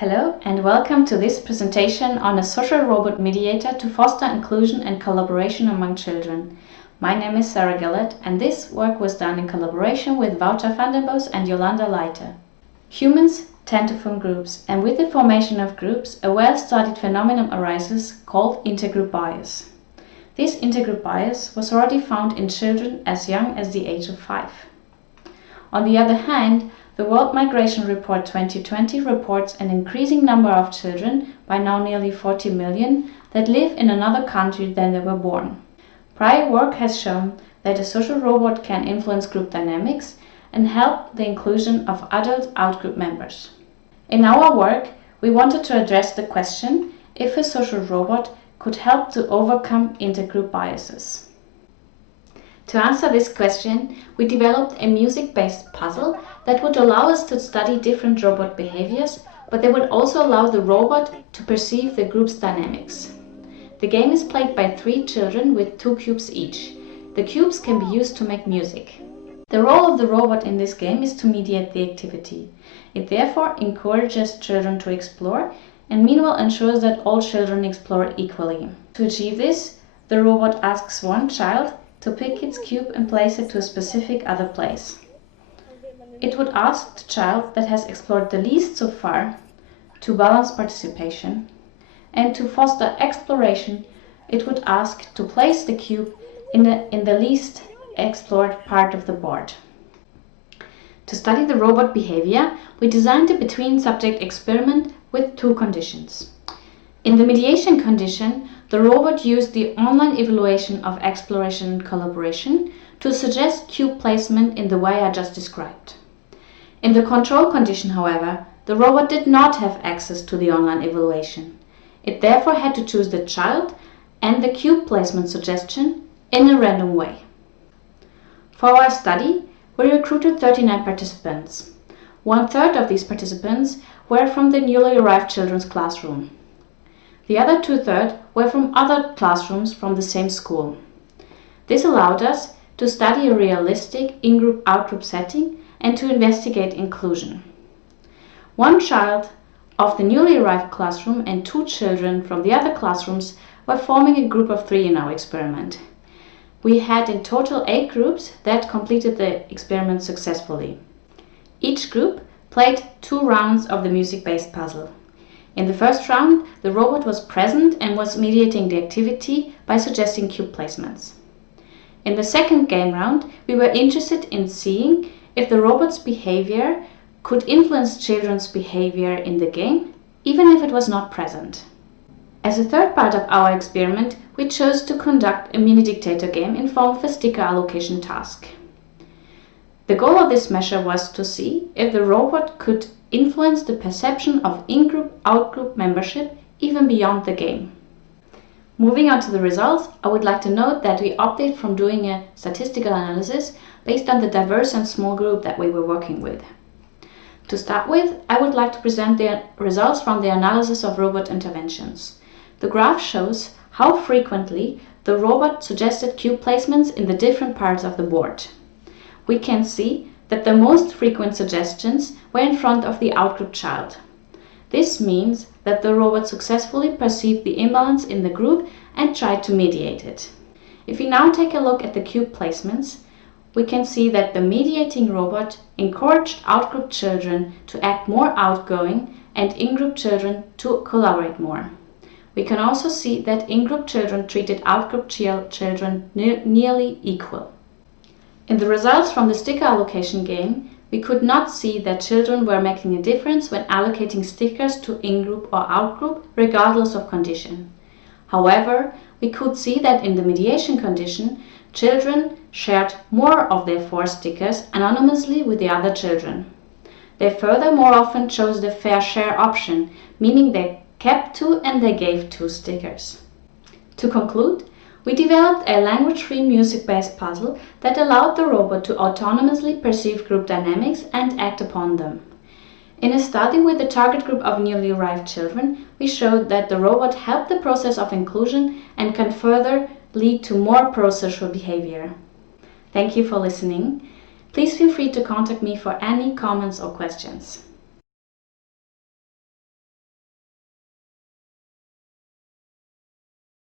Hello and welcome to this presentation on a social robot mediator to foster inclusion and collaboration among children. My name is Gillet and this work was done in collaboration with Wouter and Iolanda Leite. Humans tend to form groups, and with the formation of groups, a well-studied phenomenon arises called intergroup bias. This intergroup bias was already found in children as young as the age of 5. On the other hand, the World Migration Report 2020 reports an increasing number of children, by now nearly 40 million, that live in another country than they were born. Prior work has shown that a social robot can influence group dynamics and help the inclusion of adult outgroup members. In our work, we wanted to address the question if a social robot could help to overcome intergroup biases. To answer this question, we developed a music-based puzzle that would allow us to study different robot behaviors, but that would also allow the robot to perceive the group's dynamics. The game is played by 3 children with 2 cubes each. The cubes can be used to make music. The role of the robot in this game is to mediate the activity. It therefore encourages children to explore and meanwhile ensures that all children explore equally. To achieve this, the robot asks one child to pick its cube and place it to a specific other place. It would ask the child that has explored the least so far to balance participation, and to foster exploration, it would ask to place the cube in the least explored part of the board. To study the robot behavior, we designed a between-subject experiment with 2 conditions. In the mediation condition, the robot used the online evaluation of exploration and collaboration to suggest cube placement in the way I just described. In the control condition, however, the robot did not have access to the online evaluation. It therefore had to choose the child and the cube placement suggestion in a random way. For our study, we recruited 39 participants. 1/3 of these participants were from the newly arrived children's classroom. The other 2/3 were from other classrooms from the same school. This allowed us to study a realistic in-group-out-group setting and to investigate inclusion. 1 child of the newly arrived classroom and 2 children from the other classrooms were forming a group of 3 in our experiment. We had in total 8 groups that completed the experiment successfully. Each group played 2 rounds of the music-based puzzle. In the first round, the robot was present and was mediating the activity by suggesting cube placements. In the second game round, we were interested in seeing if the robot's behavior could influence children's behavior in the game, even if it was not present. As a third part of our experiment, we chose to conduct a mini-dictator game in form of a sticker allocation task. The goal of this measure was to see if the robot could influence the perception of in-group, out-group membership even beyond the game. Moving on to the results, I would like to note that we opted from doing a statistical analysis based on the diverse and small group that we were working with. To start with, I would like to present the results from the analysis of robot interventions. The graph shows how frequently the robot suggested cube placements in the different parts of the board. We can see that the most frequent suggestions were in front of the outgroup child. This means that the robot successfully perceived the imbalance in the group and tried to mediate it. If we now take a look at the cube placements, we can see that the mediating robot encouraged outgroup children to act more outgoing and in-group children to collaborate more. We can also see that in-group children treated outgroup children nearly equal. In the results from the sticker allocation game, we could not see that children were making a difference when allocating stickers to in-group or out-group, regardless of condition. However, we could see that in the mediation condition, children shared more of their 4 stickers anonymously with the other children. They further more often chose the fair share option, meaning they kept 2 and they gave 2 stickers. To conclude, we developed a language-free music-based puzzle that allowed the robot to autonomously perceive group dynamics and act upon them. In a study with a target group of newly arrived children, we showed that the robot helped the process of inclusion and can further lead to more prosocial behavior. Thank you for listening. Please feel free to contact me for any comments or questions.